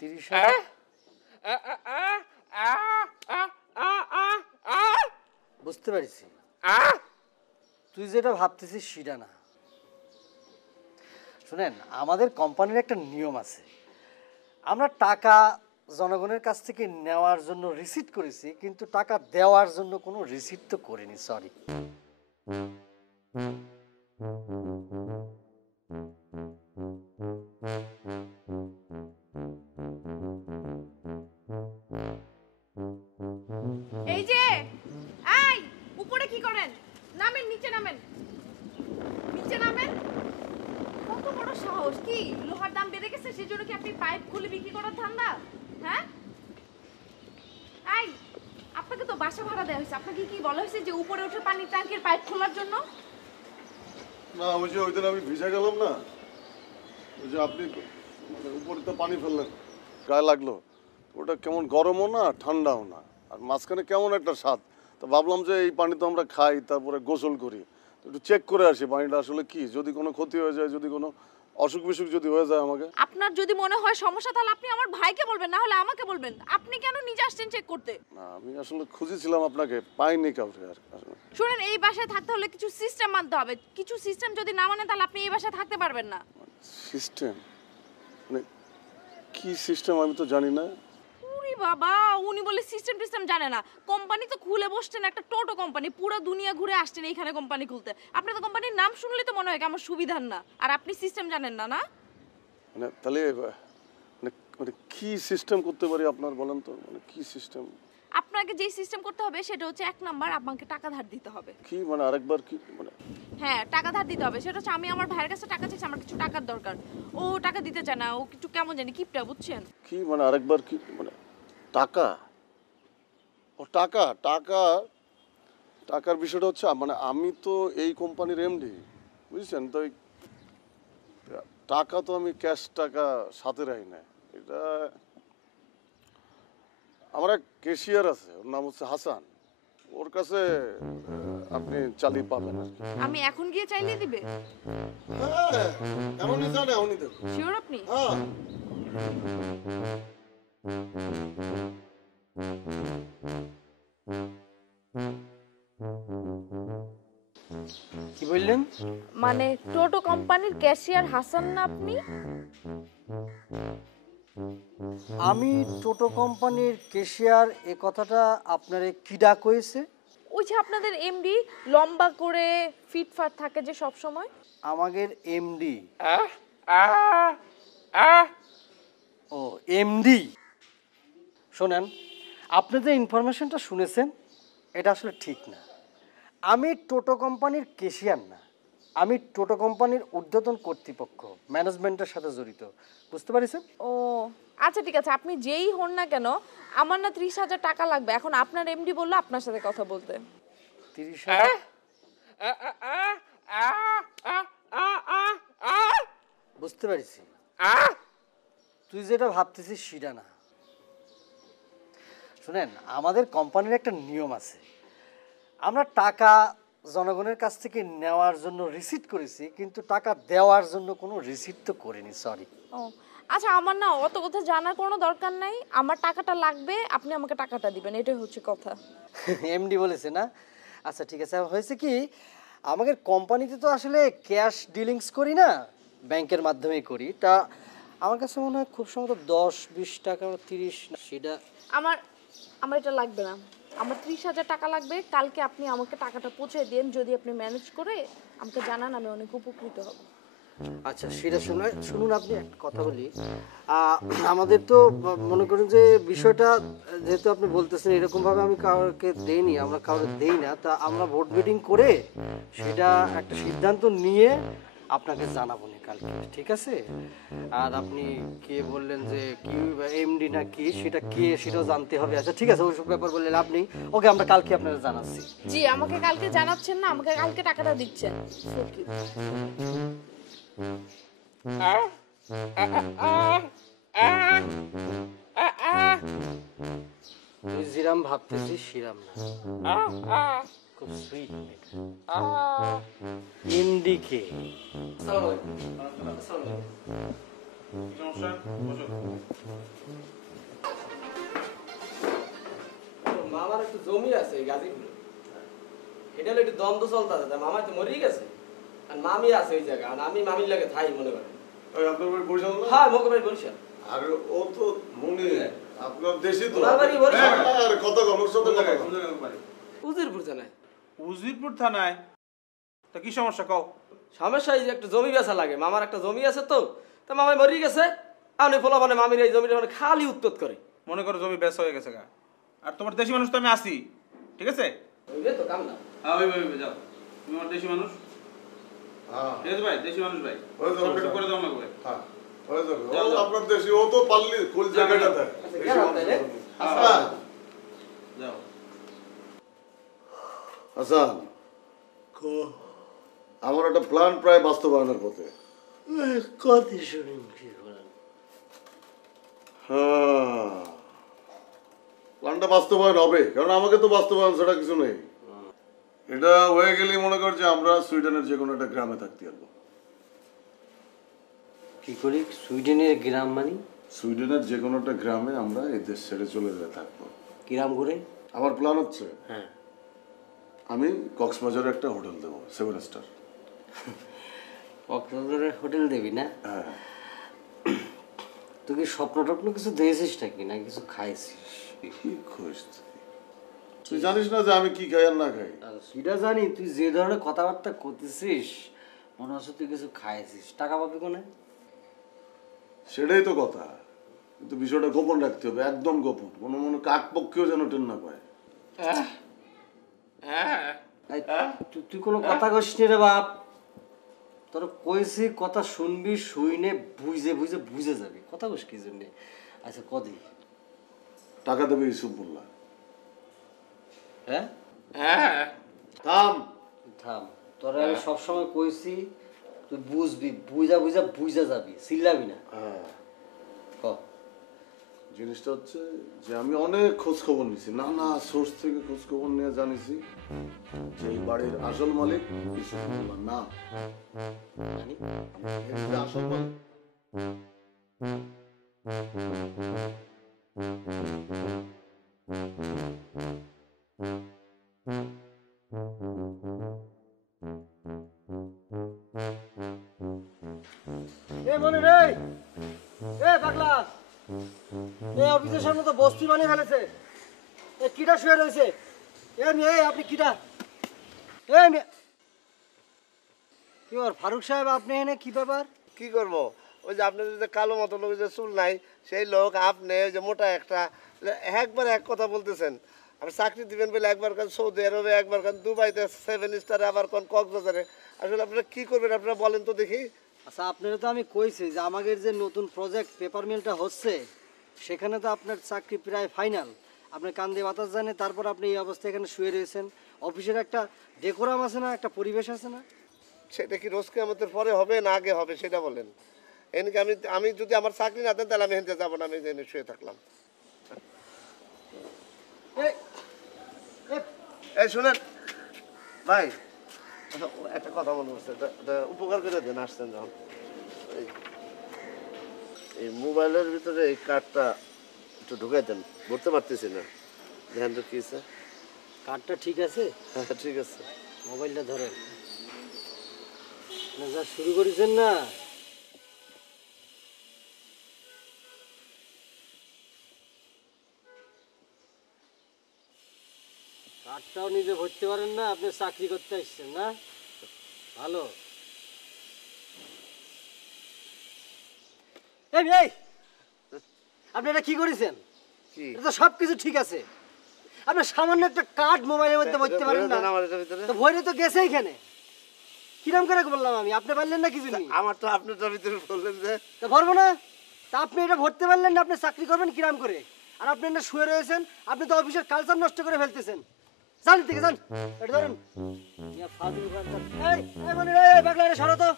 30,000? বুঝতে পারছি, তুই যেটা ভাবতেছিস সেটা না। শুনেন, আমাদের কোম্পানির একটা নিয়ম আছে, আমরা টাকা জনগণের কাছ থেকে নেওয়ার জন্য রিসিট করেছি, কিন্তু টাকা দেওয়ার জন্য কোনো রিসিট তো করিনি। সরি। এই যে, এই উপরে কি করেন? নামেন, নিচে নামেন, নিচে নামেন। কত বড় সাহস! কি লোহার দাম বেড়ে গেছে সেজন্য কি আপনি পাইপ খুলে বিক্রি করার ধান্দা? হ্যাঁ, এই আপনাকে তো বাসা ভাড়া দেওয়া হয়েছে, আপনাকে কি বলা হয়েছে যে উপরে উঠে পানির ট্যাঙ্কের পাইপ খোলার জন্য? না, ওই যে ওইদিন আমি ভিজে গেলাম না, ওই যে আপনি উপরে তো পানি ফেললেন, গায়ে লাগলো, ওটা কেমন গরমও না ঠান্ডাও না, আর মাঝখানে কেমন একটা স্বাদ। তো ভাবলাম যে এই পানি তো আমরা খাই, তারপরে গোসল করি, একটু চেক করে আসি পানিটা আসলে কি, যদি কোনো ক্ষতি হয়ে যায়, যদি কোনো অসুখ বিসুখ যদি হয়ে যায় আমাকে। আপনার যদি মনে হয় সমস্যা তাহলে আপনি আমার ভাইকে বলবেন, না হলে আমাকে বলবেন। আপনি কেন নিজে আসছেন চেক করতে? না, আমি আসলে খুঁজেছিলাম আপনাকে, পাইনি কাউকে। আর শুনেন, এই বাসায় থাকতে হলে কিছু সিস্টেম মানতে হবে। কিছু সিস্টেম যদি না মানেন তাহলে আপনি এই বাসায় থাকতে পারবেন না। সিস্টেম মানে কি সিস্টেম আমি তো জানি না। উরি বাবা, উনি বলে সিস্টেম টিস্টেম জানে না। কোম্পানি তো খুলে বসছেন, একটা টোটো কোম্পানি, পুরো দুনিয়া ঘুরে আসছেন এইখানে কোম্পানি খুলতে। আপনি তো কোম্পানির নাম শুনলে তো মনে হয় আমার সুবিধার না, আর আপনি সিস্টেম জানেন না। না মানে তাহলে মানে মানে কি সিস্টেম করতে পারি আপনার, বলেন তো, মানে কি সিস্টেম? আপনাকে যে সিস্টেম করতে হবে সেটা হচ্ছে, এক নাম্বার, আপনাকে টাকা ধার দিতে হবে। কি মানে আরেকবার কি মানে? হ্যাঁ, টাকা ধার দিতে হবে। সেটা হচ্ছে, আমি আমার ভাইয়ের কাছে টাকা চাইছি, আমার কিছু টাকার দরকার। ও টাকা দিতে চায় না, ও কিছু কেমন জানি কিপটা, বুঝছেন? কি মানে আরেকবার কি মানে? টাকা? ও টাকা টাকা টাকার বিষয়টা হচ্ছে, মানে আমি তো এই কোম্পানির এমডি, বুঝছেন তো। টাকা তো আমি ক্যাশ টাকা সাথে রাখি না। এটা আমার এক ক্যাশিয়ার আছে, ওর নাম হচ্ছে হাসান, ওর কাছে আপনি চালিয়ে পাবেন আর কি। আমি এখন গিয়ে চাইলে দিবে? হ্যাঁ, এমনই জানে, এমনই দেবো। শিওর আপনি? হ্যাঁ। কি বললেন? মানে টোটো কোম্পানির ক্যাশিয়ার হাসান না আপনি? আমি টোটো কোম্পানির ক্যাশিয়ার, এ কথাটা আপনারে কিডা কইছে? ওই যে আপনাদের এমডি, লম্বা করে ফিটফাট থাকে যে সব সময়। আমাদের এমডি? ও এমডি। শোনেন, আপনি যে ইনফরমেশনটা শুনেছেন এটা আসলে ঠিক না। আমি টোটো কোম্পানির ক্যাশিয়ার না, আমি টোটো কোম্পানির ঊর্ধ্বতন কর্তৃপক্ষ, ম্যানেজমেন্টের সাথে জড়িত। বুঝতে পারছেন? ও আচ্ছা, ঠিক আছে, আপনি যেই হন না কেন, আমার না 30,000 টাকা লাগবে। এখন আপনার এমডি বললো আপনার সাথে কথা বলতে। 30,000? বুঝতে পারছি, তুই যেটা ভাবতেছিস সেটা না। শুনেন, আমাদের কোম্পানির একটা নিয়ম আছে, আমরা টাকা জনগণের কাছ থেকে নেওয়ার জন্য রিসিট করেছি, কিন্তু টাকা দেওয়ার জন্য কোনো রিসিট তো করিনি। সরি। ও আচ্ছা, আমার না অত কথা জানার কোনো দরকার নাই। আমার টাকাটা লাগবে, আপনি আমাকে টাকাটা দিবেন, এটাই হচ্ছে কথা। এমডি বলেছে না? আচ্ছা ঠিক আছে। হয়েছে কি, আমাদের কোম্পানিতে তো আসলে ক্যাশ ডিলিংস করি না, ব্যাংকের মাধ্যমেই করি। তা আমার কাছে মনে হয় খুব সম্ভবত 10-20 টাকা, 30, সেটা আমার আমার এটা লাগবে না। আমার 30,000 টাকা লাগবে। কালকে আপনি আমাকে টাকাটা পৌঁছে দিন, যদি আপনি ম্যানেজ করে আমাকে জানান, আমি অনেক উপকৃত হব। আচ্ছা সেটা শুনুন, আপনি একটা কথা বলি। আমাদের তো মনে করেন যে বিষয়টা, যেহেতু আপনি বলতেছেন এরকমভাবে আমি কাউকে দেইনি, আমরা কাউকে দেই না, তা আমরা ভোট মিটিং করে সেটা একটা সিদ্ধান্ত নিয়ে আপনাকে জানাবো না কালকে, ঠিক আছে? আর আপনি কে বললেন যে কি এমডি না কি, সেটা কে সেটাও জানতে হবে। আচ্ছা ঠিক আছে, ওইসব ব্যাপার বললেন আপনি। ওকে, আমরা কালকে আপনারা জানাচ্ছি। জি, আমাকে কালকে জানাচ্ছেন না, আমাকে কালকে টাকাটা দিচ্ছেন। তুই যেরাম ভাবতেছিস সেরাম না, খুব সুইট ইন্ডিকে। এটা হলো একটু দ্বন্দ্ব চলতেছে, তা মামা তো মরেই গেছে আর মামি আছে ওই জায়গা, আর আমি মামির লাগে থাই মনে করেন। ওই আপনার বাড়ি বরিশাল না? হ্যাঁ মোকে ভাই বরিশাল। আর ও তো মনে আপনার দেশি তো। ওনার বাড়ি বরিশাল। আর কত গমর সাথে কথা উজিরপুর জানায়। উজিরপুর থানায়? তা কি সমস্যা কও? সমস্যা এই যে একটা জমি বেচা লাগে, মামার একটা জমি আছে তো, তা মামাই মরেই গেছে, আমি ফলা মানে মামির এই জমিটা মানে খালি উত্তত করে। মনে করো জমি বেচ হয়ে গেছে গা, আর তোমার দেশি মানুষ তো আমি আসি, ঠিক আছে? ওইবে তো কাম না। হ্যাঁ ওই যাও, তুমি আমার দেশি মানুষ। হ্যাঁ ঠিক আছে ভাই, দেশি মানুষ ভাই, হয়ে যাবে, সবকিছু করে দাও না ভাই। হ্যাঁ হয়ে যাবে। যাও, ও যাও। আপনার দেশি, ও তো পাল্লি কোন জায়গাটাতে আচ্ছা, গেলাম তাইলে। হ্যাঁ। যাও। হাসান, আমার একটা প্ল্যান প্রায় বাস্তবায়নের পথে। কত শুনুন কি করেন। হ্যাঁ, প্ল্যানটা বাস্তবায়ন হবে, কারণ আমাকে তো বাস্তবায়ন ছাড়া কিছু নেই। এটা হয়ে গেলেই মনে কর যে আমরা সুইডেনের যে কোনো একটা গ্রামে থাকতে পারবো। কি করি সুইডেনের গ্রাম মানে? সুইডেনের যে কোনো একটা গ্রামে আমরা এই দেশ ছেড়ে চলে যেতে থাকবো। গ্রাম ঘুরে? আমার প্ল্যান হচ্ছে হ্যাঁ, আমি কক্সবাজারে একটা হোটেল দেবো, 7 স্টার। কক্সবাজারের হোটেল দেবি না? হ্যাঁ, তুই কি স্বপ্ন টপ্ন কিছু দিয়েছিস নাকি, না কিছু খাইছিস? কি খুঁজ তুই জানিস না যে আমি কি খাই আর না খাই? সেটা জানি, তুই যে ধরনের কথাবার্তা করতেছিস মনে হচ্ছে তুই কিছু খাইছিস। টাকা পাবি কোনে? সেটাই তো কথা, কিন্তু বিষয়টা গোপন রাখতে হবে, একদম গোপন, কোনো মনে কাক পক্ষেও যেন টেন না পায়। এই, তুই কোনো কথা কইস নি রে বাপ। তোর কইছি কথা শুনবি, শুইনে বুঝে বুঝে বুঝে যাবি। কথা কইস কি জন্যে? আচ্ছা কদি টাকা দেবে ইউসুফ মোল্লা। হ্যাঁ থাম। থাম, তোরা আমি সবসময় কইছি তুই বুঝবি, বুঝা বুঝা বুঝা যাবি, চিল্লাবি না। হ্যাঁ, ক জিনিসটা হচ্ছে যে আমি অনেক খোঁজ খবর নিছি, নানা সোর্স থেকে খোঁজ খবর নিয়ে জানিছি যে এই বাড়ির আসল মালিক ইউসুফ মোল্লা না। মানে এর যে আসল মালিক এ মনে রে, এ পাগলা, এ অফিসের সামনে তো বস্তি বানিয়ে ফেলেছে। এ কিটা শুয়ে রয়েছে? এ মেয়ে, আপনি কিটা? এ মেয়ে, কি ওর ফারুক সাহেব, আপনি এনে কি ব্যাপার? কি করব? ওই যে আপনার যে কালো মতো লোক যে চুল নাই সেই লোক, আপনি ওই যে মোটা একটা, একবার এক কথা বলতেছেন। আপনি চাকরি দিবেন বলে একবার কান সৌদি আরবে, একবার কান দুবাইতে 7 স্টারে, আবার কোন কক্সবাজারে। আসলে আপনারা কি করবেন আপনারা বলেন তো দেখি। আচ্ছা আপনারা তো আমি কইছি যে আমাদের যে নতুন প্রজেক্ট পেপার মিলটা হচ্ছে সেখানে তো আপনার চাকরি প্রায় ফাইনাল। আপনার কান দিয়ে বাতাস জানে, তারপর আপনি এই অবস্থায় এখানে শুয়ে রয়েছেন। অফিসের একটা ডেকোরাম আছে না, একটা পরিবেশ আছে না? সেটা কি রোজকে আমাদের পরে হবে না আগে হবে সেটা বলেন। এদিকে আমি যদি আমার চাকরি না দেন তাহলে আমি হেঁটে যাবো না, আমি জেনে শুয়ে থাকলাম। এই, এই, এই শুনেন ভাই, একটা কথা মনে হচ্ছে, এটা উপকার করে দেন আসছেন যখন। এই মোবাইলের ভিতরে এই কার্ডটা একটু ঢুকাই দেন, ধরতে পারতেছি না। দেখেন তো কি আছে। কার্ডটা ঠিক আছে? হ্যাঁ ঠিক আছে। মোবাইলটা ধরেন। না যা শুরু করেছেন না, কার্ডটাও নিজে ভরতে পারেন না, আপনি চাকরি করতে আসছেন না? ভালো। এই এই, আপনি এটা কি করেছেন? কি এটা তো সবকিছু ঠিক আছে, আপনি সামান্য একটা কার্ড মোবাইলের মধ্যে ভরতে পারেন না? আমার এটার ভিতরে তো ভরে তো গেছে এখানে। কিরম করে বললাম আমি, আপনি পারলেন না কিছু নেই? আমার তো আপনারটার ভিতরে বললেন যে তা ভরবো না? তা আপনি এটা ভরতে পারলেন না, আপনি চাকরি করবেন কিরাম করে? আর আপনি এটা শুয়ে রয়েছেন, আপনি তো অফিসের কালচার নষ্ট করে ফেলতেছেন। যান থেকে যান, এটা ধরুন। এই, এই মানে, এই পাগলা, এটা সরো তো।